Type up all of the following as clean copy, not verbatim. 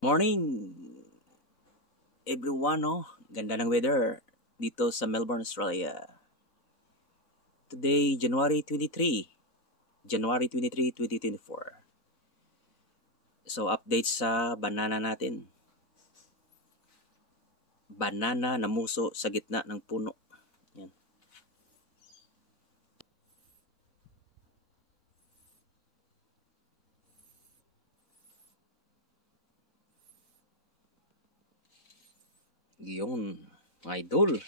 Morning everyone, no? Ganda ng weather dito sa Melbourne, Australia. Today, January 23, 2024. So, update sa banana natin. Banana na muso sa gitna ng puno. Yan. Yun, idol.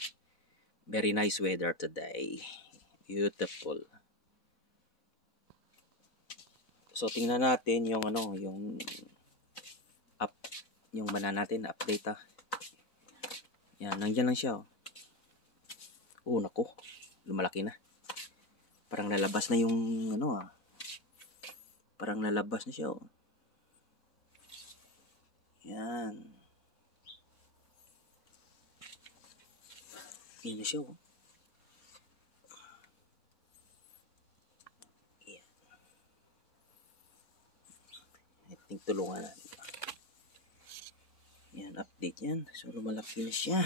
Very nice weather today. Beautiful. So tingnan natin yung yung banana natin, update Yan, nandiyan lang siya. Oh, nako. Lumalaki na. Parang lalabas na yung Parang lalabas na siya. Yan. Yan na siya. Yan. I think tulungan natin. Yan, update yan. So, lumalaki na siya.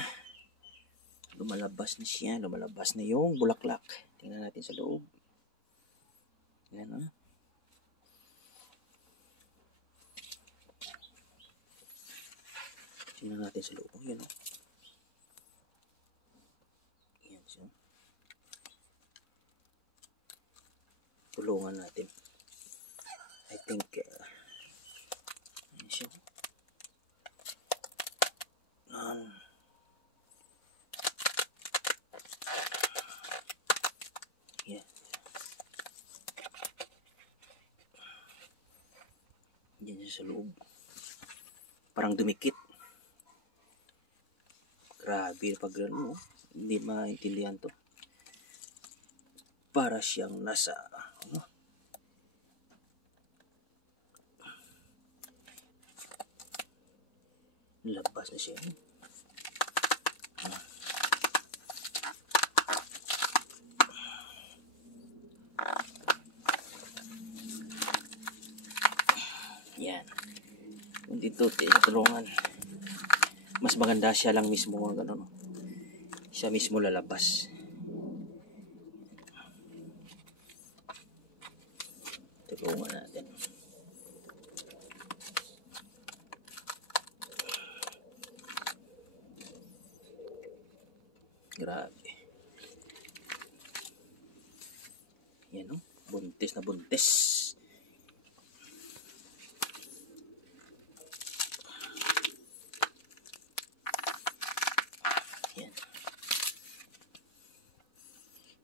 Lumalabas na siya. Lumalabas na yung bulaklak. Tingnan natin sa loob. Yan, Tingnan natin sa loob. Yan, Yan siya. Tulungan natin. I think, yan siya. Yan. Yan siya sa loob. Parang dumikit. Grabe pag hindi maintindihan to. Para siyang nasa labas na siya. Yan. Kung dito tulungan. Mas maganda siya lang mismo siya mismo lalabas. Tulungan natin. Grabe. Yan, buntis na buntis.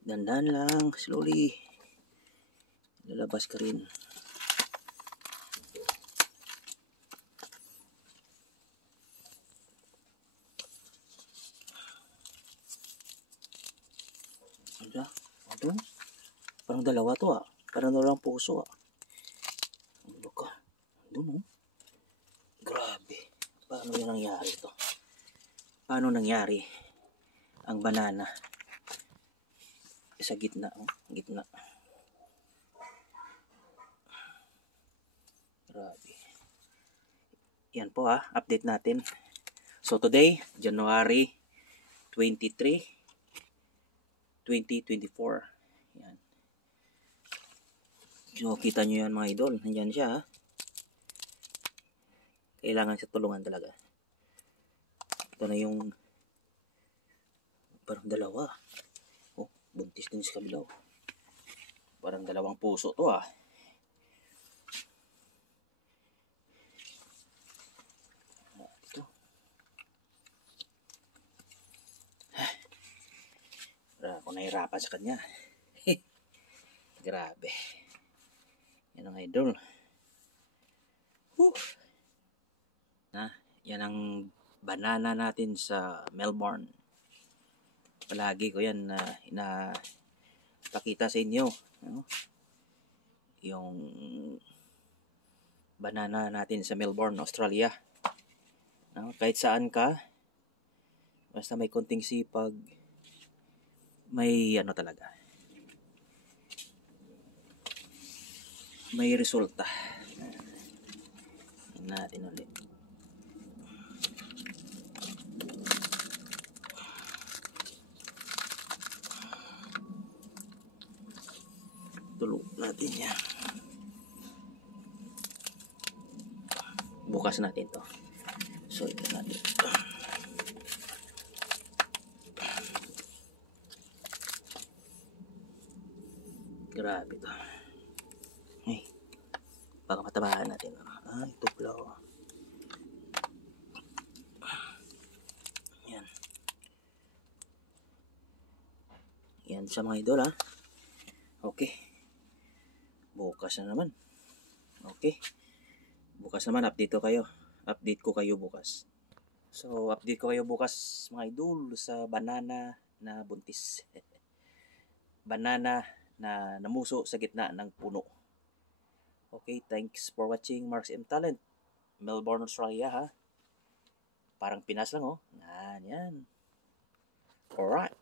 Dandan lang, slowly. Lalabas ka rin. Ano? Parang dalawa to Parang dalawang puso Ano ka? Ano? Grabe. Paano yan nangyari to? Paano nangyari ang banana sa gitna? Gitna. Grabe. Yan po update natin. So today, January 23, 2024. Yan. So kita nyo yan mga idol. Nandyan siya Kailangan siya tulungan talaga. Ito na yung parang dalawa. Buntis din sa kabila. Parang dalawang puso to Ito. Ako nahirapan sa kanya. Grabe. Yan ang idol. Yan ang banana natin sa Melbourne. Palagi ko yan pakita sa inyo. Yung banana natin sa Melbourne, Australia. Kahit saan ka, basta may konting sipag, may talaga. May resulta. Tingnan natin ulit. Tulo natin yan. Bukas natin to. So, ito natin. Grabe to. Ay, baka matabahan natin. Ay, tuklaw. Yan. Yan siya mga idol, ha. Okay. Bukas na naman. Okay. Bukas naman, update ko kayo bukas. So, update ko kayo bukas mga idol sa banana na buntis. Banana na namuso sa gitna ng puno. Okay, thanks for watching Marks M Talent. Melbourne, Australia, ha. Parang Pinas lang, oh. Yan. Alright.